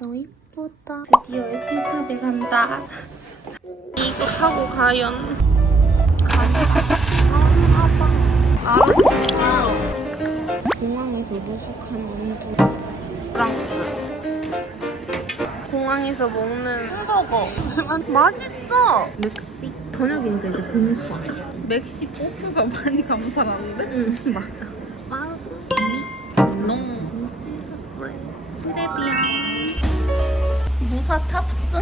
너무 이쁘다. 드디어 에피탑에 간다. 이거 타고 과연. 아, 공항에서 노숙한 원두 공항에서 먹는 햄버거. 맛있어. 저녁이니까 이제 빙수 맥시 뽀프가 많이 감사라는데? 응 맞아 마우이 농 트레비앙 무사 탑승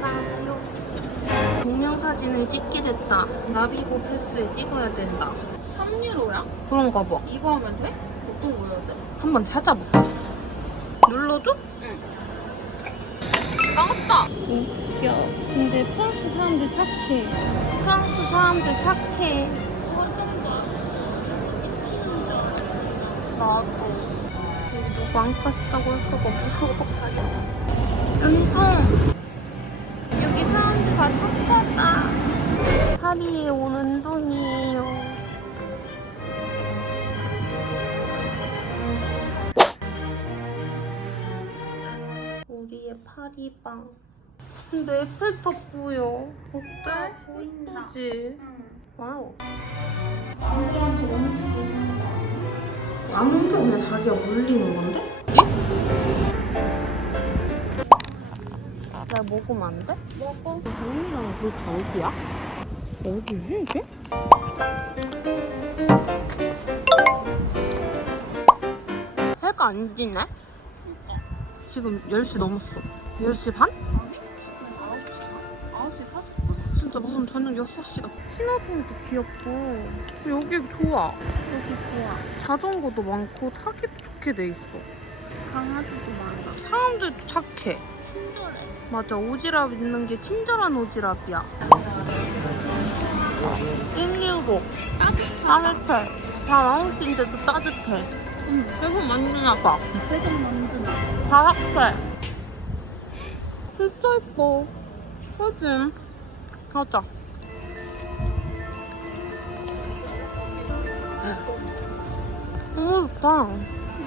가요 동영사진을 찍게 됐다 나비고 패스에 찍어야 된다 3유로야? 그런가 봐 이거 하면 돼? 어떤 거 해야 돼? 한번 찾아볼까? 눌러줘? 응. 나왔다! 웃겨. 근데 프랑스 사람들 착해. 프랑스 사람들 착해. 나도. 누구 안 깠다고 할까봐 무서워. 은둥! 여기 사람들 다 착하다. 파리에 온 은둥이 파리방. 근데 에펠탑 보여. 어때? 보인다. 그지? 응. 와우. 남들한테 아무 게 없네 자기가 물리는 건데? 나 먹으면 안 돼? 먹어. 정민이랑 도대체 어디야? 어디지 이게? 해가 안 지네? 지금 10시 넘었어 10시 반? 아니? 지금 9시. 9시 40분. 진짜 무슨 저녁 6시 같아 신화동도 귀엽고 여기 좋아 여기 좋아. 자전거도 많고 타기도 좋게 돼 있어 강아지도 많아. 사람들도 착해 친절해. 맞아 오지랖 있는 게 친절한 오지랖이야 119 따뜻한. 따뜻해 다 9시인데도 따뜻해 응, 배송 만드나 봐 배정 만드나. 바삭해 진짜 예뻐. 그지? 가자 너무 좋다.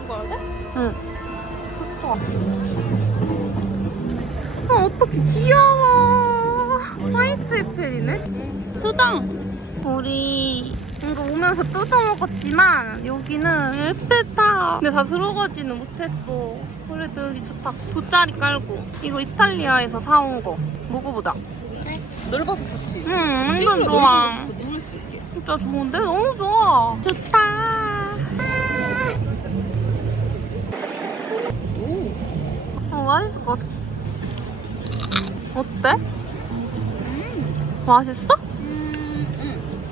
이거 알아? 응. 좋다. 아 어떡해. 귀여워. 화이트 에펠이네? 수정. 우리 이거 오면서 뜯어먹었지만 여기는 에펠탑 근데 다 들어가지는 못했어 그래도 여기 좋다 돗자리 깔고 이거 이탈리아에서 사온 거 먹어보자 넓어서 좋지. 응 완전 좋아 누울 수 있게. 진짜 좋은데? 너무 좋아 좋다 오. 어 맛있을 것 같아 어때? 음. 맛있어?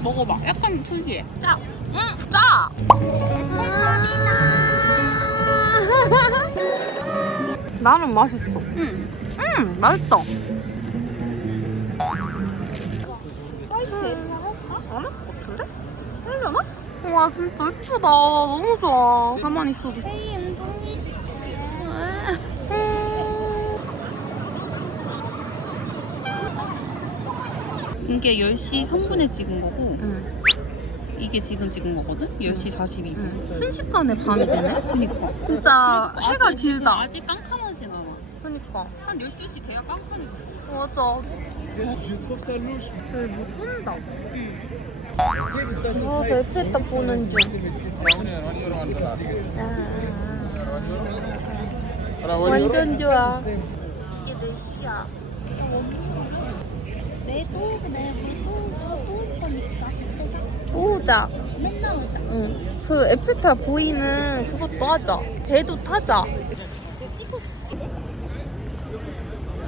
먹어봐. 약간 특이해. 짜. 응, 짜. 나는 맛있어. 응. 음, 맛있어. 안할 같은데? 와, 진짜 예쁘다. 너무 좋아. 가만히 있어도. 에이, 은동 이지. 이게 10시 3분에 찍은 거고 응. 이게 지금 찍은 거거든? 10시 42분 응. 순식간에 밤이 되네? 그니까 진짜 해가 길다. 아직 깜깜하진 않아 그니까. 한 12시 돼야 깜깜해져 맞아. 저희 뭐 쏜다. 응. 누워서 에펠탑 보는 중. 완전 좋아. 이게 몇 시야? 내도 내도 또올 거니까 또 오자. 맨날 오자 응. 그 에펠탑 보이는 그것도 하자. 배도 타자.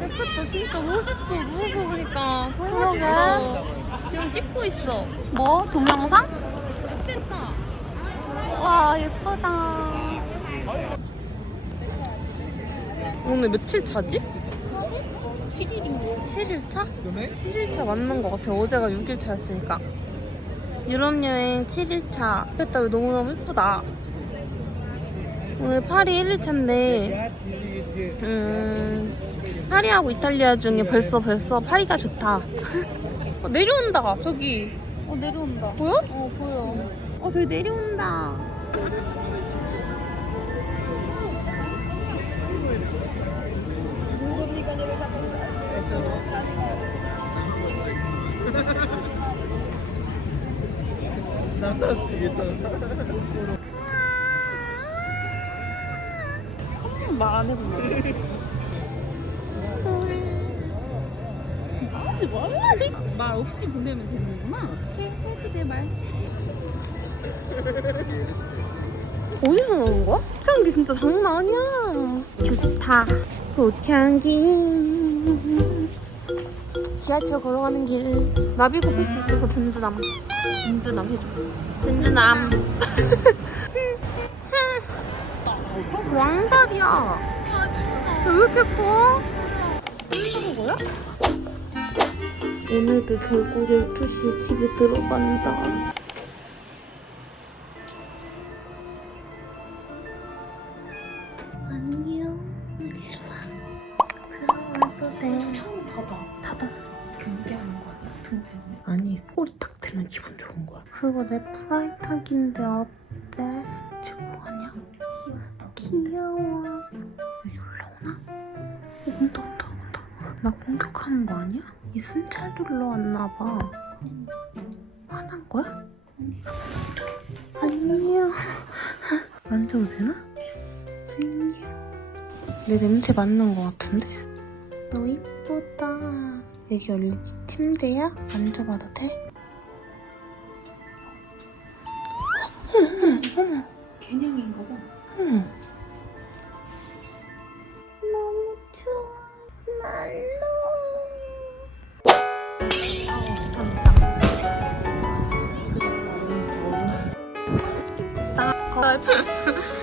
에펠탑 진짜 멋있어. 누워서 보니까 더 멋있어. 지금 찍고 있어. 뭐? 동영상? 에펠탑. 와 예쁘다. 오늘 며칠 차지? 7일인가? 7일차? 7일차 맞는 것 같아. 어제가 6일차였으니까. 유럽 여행 7일차. 에펠탑이 너무너무 예쁘다. 오늘 파리 1일차인데 음 파리하고 이탈리아 중에 벌써 벌써 파리가 좋다 어, 내려온다 저기 어 내려온다. 보여? 어 보여. 어 저기 내려온다 말 없이 보내면 되는구나. 어디서 나온 거야? 향기 진짜 장난 아니야. 좋다. 꽃향기. 지하철 걸어가는 길. 나비고 필수 있어서 든든함. 든든함 해줘. 든든함. 저 왕달이야. 왜 이렇게 커? 거야? 오늘도 결국 12시에 집에 들어간다. 같은데. 아니, 꼬리 딱 들면 기분 좋은 거야. 그거 내 프라이탁인데 어때? 지금 뭐하냐? 귀여워. 여기 올라오나? 어, 온다, 온다, 온다. 나 공격하는 거 아니야? 얘 순찰 들러 왔나 봐. 화난 거야? 안녕. 만져도 되나? 안녕. 내 냄새 맞는 거 같은데? 너 이쁘다. 여기 원래 네 침대야? 만져봐도 돼? 개냥인가 봐. 응. 너무 좋아. 말로. 나 거.